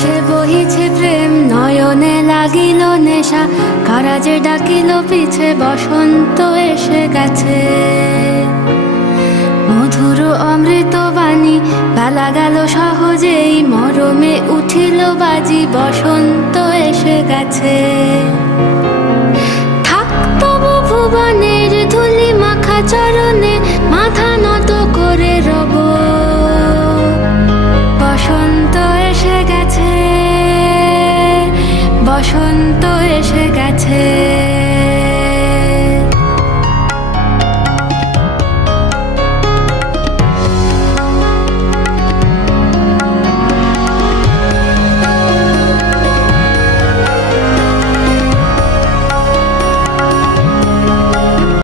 আকাশে বহিছে প্রেম, নয়নে লাগিল নেশা, কারা যে ডাকিল পিছে, বসন্ত এসে গেছে। মধুর অমৃত বাণী, বেলা গেল সহজেই, মরমে উঠিল বাজি, বসন্ত এসে গেছে। থাক তবু ভুবনের ধুলি মাখা চরণে, মাথা নত করে রব, বসন্ত এসে গেছে, বসন্ত এসে গেছে।